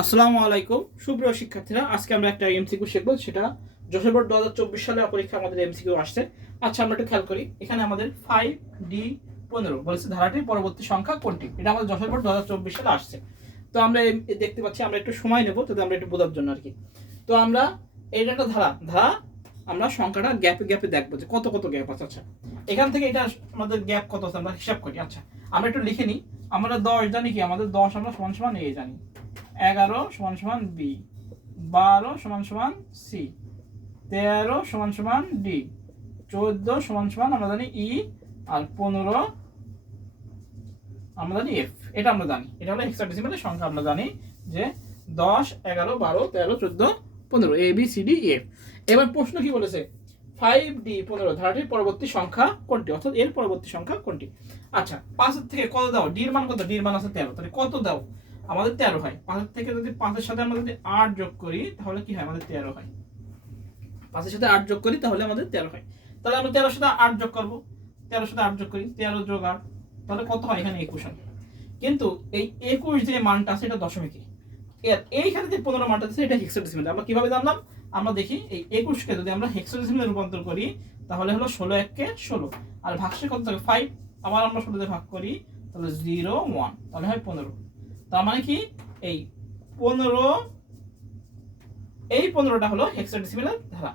আসসালামু আলাইকুম সুপ্রিয় শিক্ষার্থীরা, আজকে আমরা একটা এমসিকিউ শিখব। সেটা যশোর বোর্ড 2024 সালে পরীক্ষা আমাদের এমসিকিউ আসছে। আচ্ছা, আমরা একটু খেয়াল করি। এখানে আমাদের 5D15 বলেছে ধারাটির পরবর্তী সংখ্যা কোনটি। এটা আমাদের যশোর বোর্ড 2024 সালে আসছে। তো আমরা দেখতে পাচ্ছি, আমরা একটু সময় নেব যাতে আমরা একটু বোঝার জন্য আর কি। তো আমরা এটা একটা ধারা আমরা সংখ্যাটা গ্যাপে গ্যাপে দেখবো যে কত কত গ্যাপ আছে। আচ্ছা, এখান থেকে এটা আমাদের গ্যাপ কত আছে আমরা হিসাব করি। আচ্ছা, আমরা একটু লিখে নিই। আমরা 10 জানি কি, আমাদের 10 আমরা সমান সমান এ জানি, 11 সমান সমান বি, 12 সমান সমান সি, 13 সমান সমান ডি, 14 সমান সমান আমরা জানি ই, আর 15 আমরা জানি এফ। এটা আমরা জানি, এটা হলো হেক্সাডেসিমালের সংখ্যা। আমরা জানি যে 10, 11, 12, 13, 14, 15 A B C D F. এবার প্রশ্ন কি বলেছে, 5D15 ধারাটির পরবর্তী সংখ্যা কোনটি, অর্থাৎ এর পরবর্তী সংখ্যা কোনটি। আচ্ছা, 5 থেকে কত দাও, ডি এর মান কত, ডি এর মান আছে 13, তাহলে কত দাও, আমাদের 13 হয়। 5 থেকে যদি 5 এর সাথে আমরা যদি 8 যোগ করি তাহলে কি হয়, আমাদের 13 হয়। 5 এর সাথে 8 যোগ করি তাহলে আমাদের 13 হয়। তাহলে আমরা 13 এর সাথে 8 যোগ করব, 13 এর সাথে 8 যোগ করি, 13 যোগ 8 তাহলে কত হয়, এখানে 21 হয়। কিন্তু এই 21 যে মানটা আছে এটা দশমিকে, এর এইখানে যে 15 মানটা আছে এটা হেক্সাডেসিমালে। আমরা কিভাবে জানলাম, আমরা দেখি এই 21 কে যদি আমরা হেক্সাডেসিমালে রূপান্তর করি তাহলে হলো 16 1 16, আর ভাগশেষ কত থাকে 5, আবার আমরা 16 দিয়ে ভাগ করি তাহলে 0 1, তাহলে হয় 15। তার মানে কি এই 15, এই 15টা হলো হেক্সাডেসিমালের ধারা।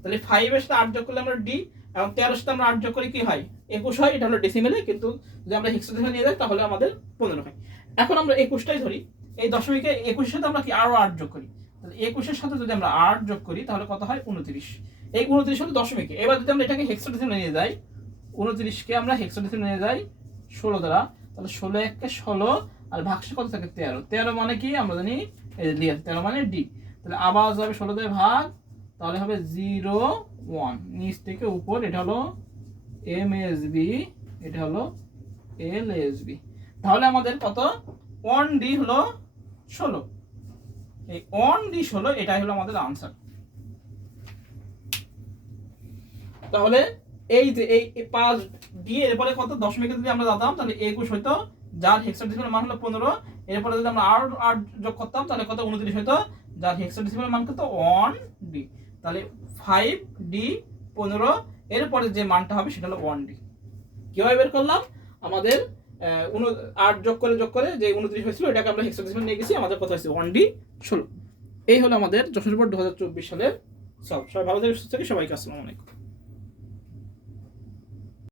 তাহলে 5 এর সাথে 8 যোগ করলে আমরা ডি, এবং 13 এর সাথে আমরা 8 যোগ করি কি হয় 21 হয়। এটা হলো ডেসিমেলে, কিন্তু যদি আমরা হেক্সাডেসিমালে নিয়ে যাই তাহলে আমাদের 15 হয়। এখন আমরা 21টাই ধরি, এই দশমিকে 21 এর সাথে আমরা কি আরো 8 যোগ করি, তাহলে 21 এর সাথে যদি আমরা 8 যোগ করি তাহলে কত হয় 29। এই 29 হলো দশমিকে। এবার যদি আমরা এটাকে হেক্সাডেসিমালে নিয়ে যাই, 29 কে আমরা হেক্সাডেসিমালে নিয়ে যাই 16 দ্বারা, তাহলে 16 1 কে 16, আর ভাগশেষ কত থাকে 13, 13 মানে কি আমরা জানি এই ডি, 13 মানে ডি। তাহলে আবার যাবে 16 দিয়ে ভাগ, তাহলে হবে 0 1, নিচ থেকে উপর, এটা হলো এম এস বি, এটা হলো এল এস বি। তাহলে আমাদের কত, 1D হলো 16, এই 1D 16, এটাই হলো আমাদের আনসার। তাহলে এই যে এই 5D এরপরে কত, দশমিকে যদি আমরা দাঁড়াতাম তাহলে 21 হইতো, যার হেক্সাডেসিমাল মান হলো 15। এরপরে যদি আমরা আর 8 যোগ করতাম তাহলে কত, 29 হইতো, যার হেক্সাডেসিমাল মান কত 1D। তাহলে 5D15 এরপরে যে মানটা হবে সেটা হলো 1D। কিভাবে বের করলাম, আমাদের 8 যোগ করে যে 29 হয়েছিল এটাকে আমরা হেক্সাডেসিমাল নিয়ে গেছি, আমাদের কত হয়েছে 1D 16। এই হলো আমাদের যশোর বোর্ড 2024 সালের সব। সবাই ভালো থেকে সুস্থ থেকে, সবাইকে আসসালামু আলাইকুম।